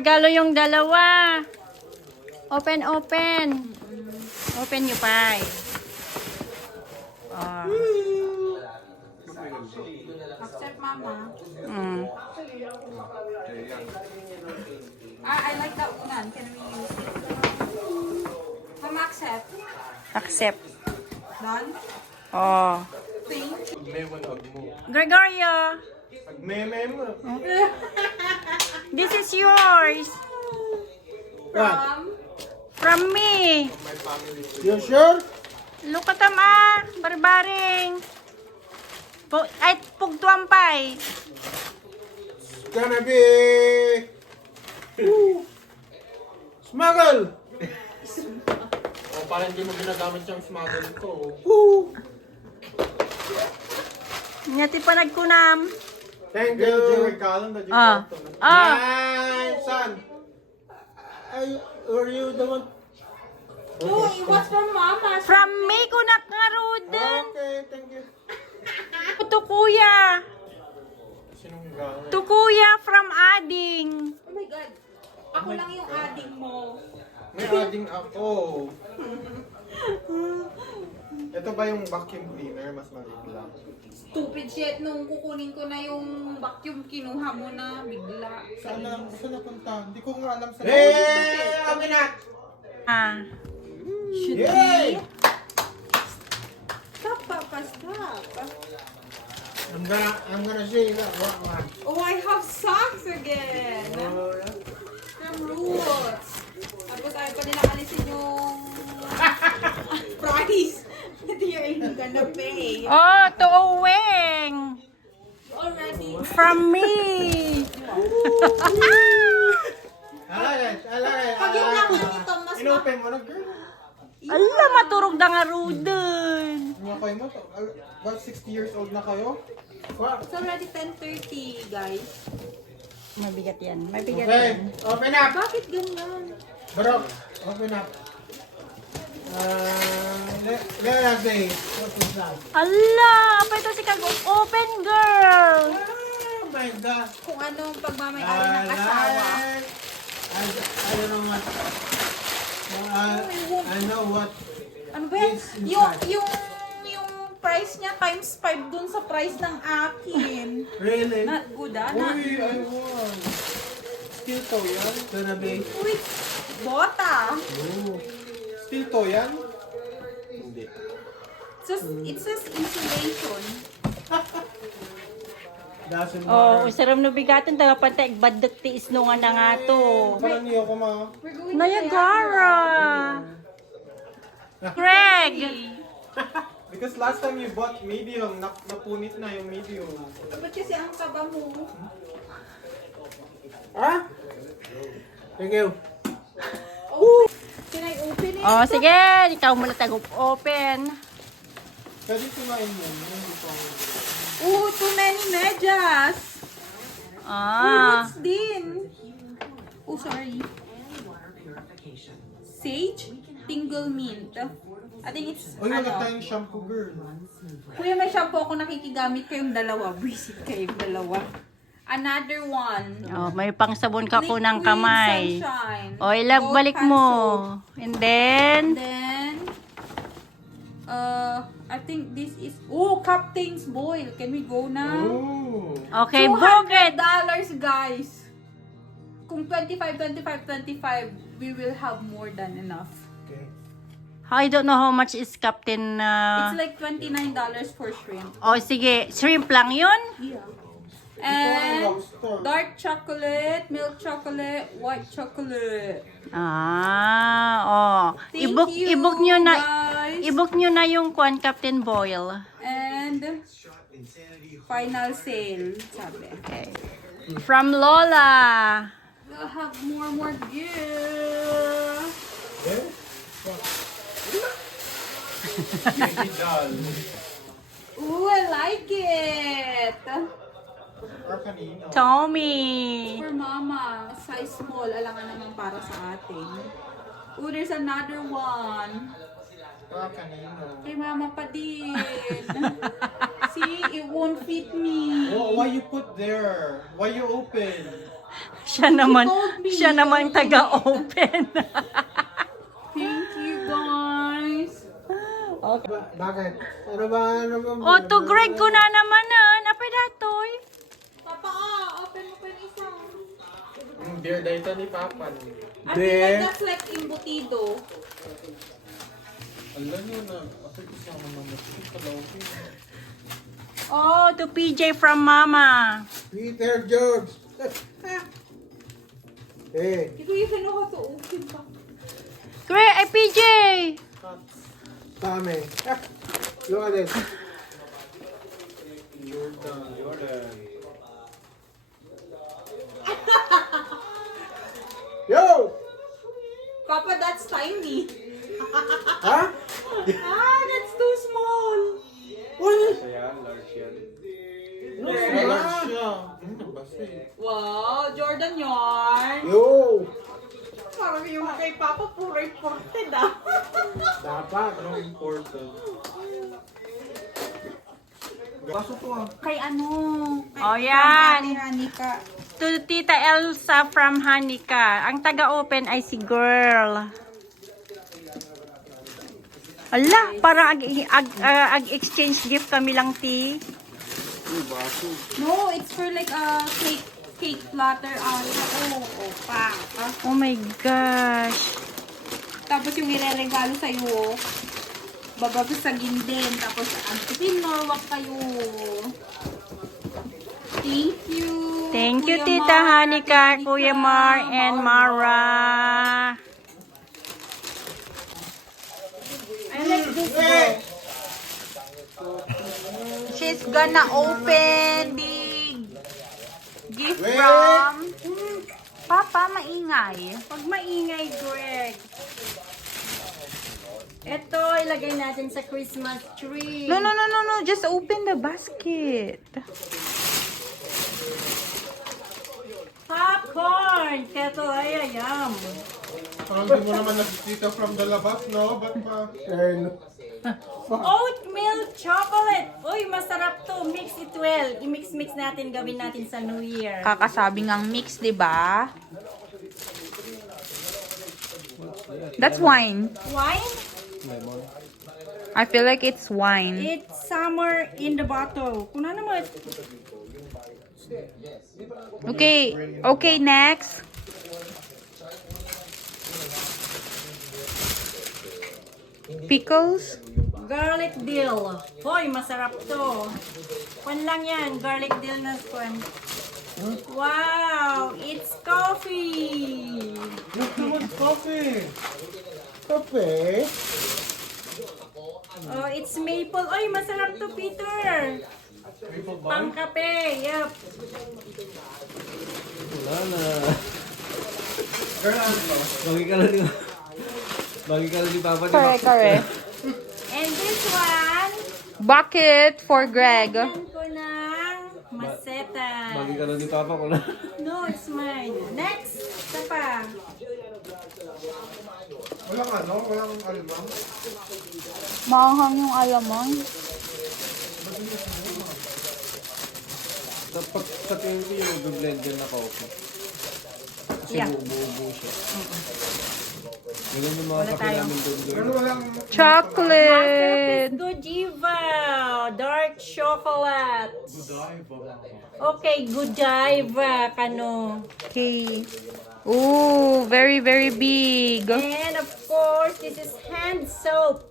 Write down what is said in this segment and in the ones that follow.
regalo yung dalawa. Open, open. Open yung pie. Oh. Accept, Mama. Mm. I like that one. Can we use it? Mama, accept. Accept. Done? Oh. Pink. Gregorio, this is yours. From me. You sure? Look at them, barbaring. Ay, pugtuampay. It's gonna be... Smuggle! Parang hindi mo ginagamit yung smuggle ko. Nyati pa nagkunam. Thank you. Ah. My son. Are you the one? No, it was from Mama. From me, kunak nga Ruden. Okay, thank you. To kuya. Sinong gawa? To kuya from Ading. Oh my God. Ako lang yung adding mo. May adding ako. Ito ba yung vacuum cleaner? Mas maliit lang. Stupid shit. Nung kukunin ko na yung vacuum, kinuha mo na bigla. Saan napunta? Hindi ko nga alam sa... Hey! Amin na! Ah. Should Yay! be. Stop, Papa, stop. I'm gonna say that one. Oh, I have socks again. From Roots. Tapos ayaw pa nila alisin yung price that you're ain't gonna pay. Oh, to Oweng. Already. From me. I like it. Pag yung naman nito, mas Inopen mo na, girl. Ala, maturog na nga Ruden. Mga kayo mo, about 60 years old na kayo? Wow. It's already 10:30, guys. Mabigat yan. Mabigat Okay, yan. open up. Bakit ganyan? Bro, open up. Let's see. What is that? Ala, pa ito si Kag open girl. Oh my God. Kung anong pagmamayari ng asawa. I don't know what. I know what. Ano ba yan? It's inside. Yung price niya times 5 dun sa price ng akin. Really? Not good, ah. Uy, I want. Steel toe yan? Gonna be. Uy, bota. Oh. Steel toe yan? Hindi. It says insulation. Doesn't Oh, matter. usaram no bigatan taga pantay badak tiis no nga na nga to. Parang niyo ko ma. We're going Niagara. Greg. Because last time you bought medium, napunit na yung medium. Ba't kasi ang taba mo? Ah? Thank you. Oh, can I open it? Oh, sige, ikaw muna tag open. Pwede kumain mo. Hindi ko. Oh, too many medyas. Ah. Roots din. Oh, sorry. Sage? Tingle mint. I think it's, Uy, wala tayong shampoo, girl. Kuya, may shampoo ako nakikigamit kayong dalawa. Visit kayong dalawa. Another one. Oh, may pangsabon ka po ng Liquid kamay. Sunshine. Oh, ilag Gold balik hand mo. soap. And then, And then, I think this is, oh, Captain's Boil. Can we go now? Oh. okay, book it. $200, guys. Kung 25, 25, 25, we will have more than enough. Okay. I don't know how much is Captain. It's like $29 for shrimp. Oh, sige. Shrimp lang yun? Yeah. And Lobster. dark chocolate, milk chocolate, white chocolate. Ah, oh. Thank I-book, you, i-book nyo na, guys. i-book nyo na yung Kwan Captain Boyle. And final sale, sabi. Okay. From Lola. We'll have more gifts. There? Baby doll. Ooh, I like it. Or kanino? Tommy. For mama, size small, alangan naman para sa atin. Ooh, there's another one. Or kanino? Kay mama pa din. See, it won't fit me. Oh, why you put there? Why you open? Siya naman taga-open. Thank you, guys. Bakit? Ano ba? O, to Greg ko na naman Napay datoy. Papa, open mo pa yung isa. Beer dito ni Papa. I feel like that's like embutido. Alam nyo na. Ako isa ko naman. Kalawin. Oh, to PJ from Mama. Peter George. Hey, Hindi ko yung kinuha to. Open pa. Greg, ay PJ. Tommy. Look at this. Jordan. Yo! Papa, that's tiny. Huh? That's too small. What? Kaya, large yan. Large. Large siya. Basta eh. Wow, Jordan yarn. Yo! Parang yung kay Papa, puro imported ah. Dapat. Anong important? Baso to ah. Kay ano? Oh, yan. Hanika. To Tita Elsa from Hanika. Ang taga-open ay si Girl. Ala, parang ag-exchange gift kami lang, Ti. No, it's for like a cake platter. Pa. Oh my gosh. Tapos yung ireregalo sa'yo, bababasagin din. Tapos, pinawak kayo. Thank you. Thank you, Kuya Tita Mar, Hanika, Ate Kuya Hanika, Mar, and Mara. I like this girl. She's gonna open the gift from Papa, maingay. Pag maingay, Greg. Ito, ilagay natin sa Christmas tree. No. Just open the basket. Popcorn! Keto ay ayam. Parang di mo naman nakikita from the labas, no? Ba't pa? And Oatmeal chocolate! Uy, masarap to. Mix it well. I-mix-mix natin, gawin natin sa New Year. Kakasabing ang mix, di ba? That's wine. Wine? I feel like it's wine. It's summer in the bottle. Kuna naman. Okay, next. Pickles. Garlic dill. Hoy, masarap to. Kwan lang yan. Garlic dill na kwan. Wow! It's coffee! Look, naman coffee! kape. Oh, it's maple. Oy, masarap to, Peter. Maple bar? Pangkape. Yup. Wala na. Girl, ano to? Bagi ka lang ni Papa. Correct. And this one, Bucket for Greg. yan ko ng maseta. Bagi ka lang ni Papa ko na. No, it's mine. Next, isa pa. Walang ano? Walang alamang? Maanghang yung alamang. Pag sa tingin ko yung mag-blender na coffee. Kasi Yeah. buo-buo siya. Ganun yung mga Wala kape tayo. namin doon. Pero walang... Chocolate. Godiva. Dark chocolate. Godiva. Okay, Godiva. Kano. Okay. Ooh, very, very big. And of course, this is hand soap.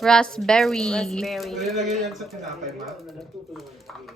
Raspberry. Raspberry. Nilagay yan sa tinapay, Matt.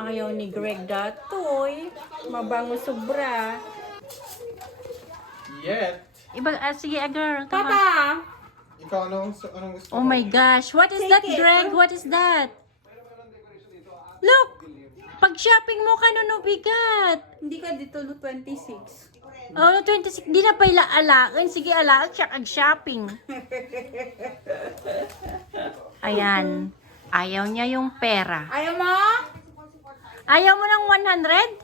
Ayaw ni Greg datoy. Mabango sobra. Yet. Sige, girl. Come on. Papa! Ikaw, anong gusto Oh mo? my gosh. What is Take that, it. Greg? What is that? Look! Pag shopping mo ka no bigat. Hindi ka dito no 26. Oh, 26. Di na pa alaan. Sige, alaan siya kag shopping. Ayan. Ayaw niya yung pera. Ayaw mo? Ayaw mo ng 100?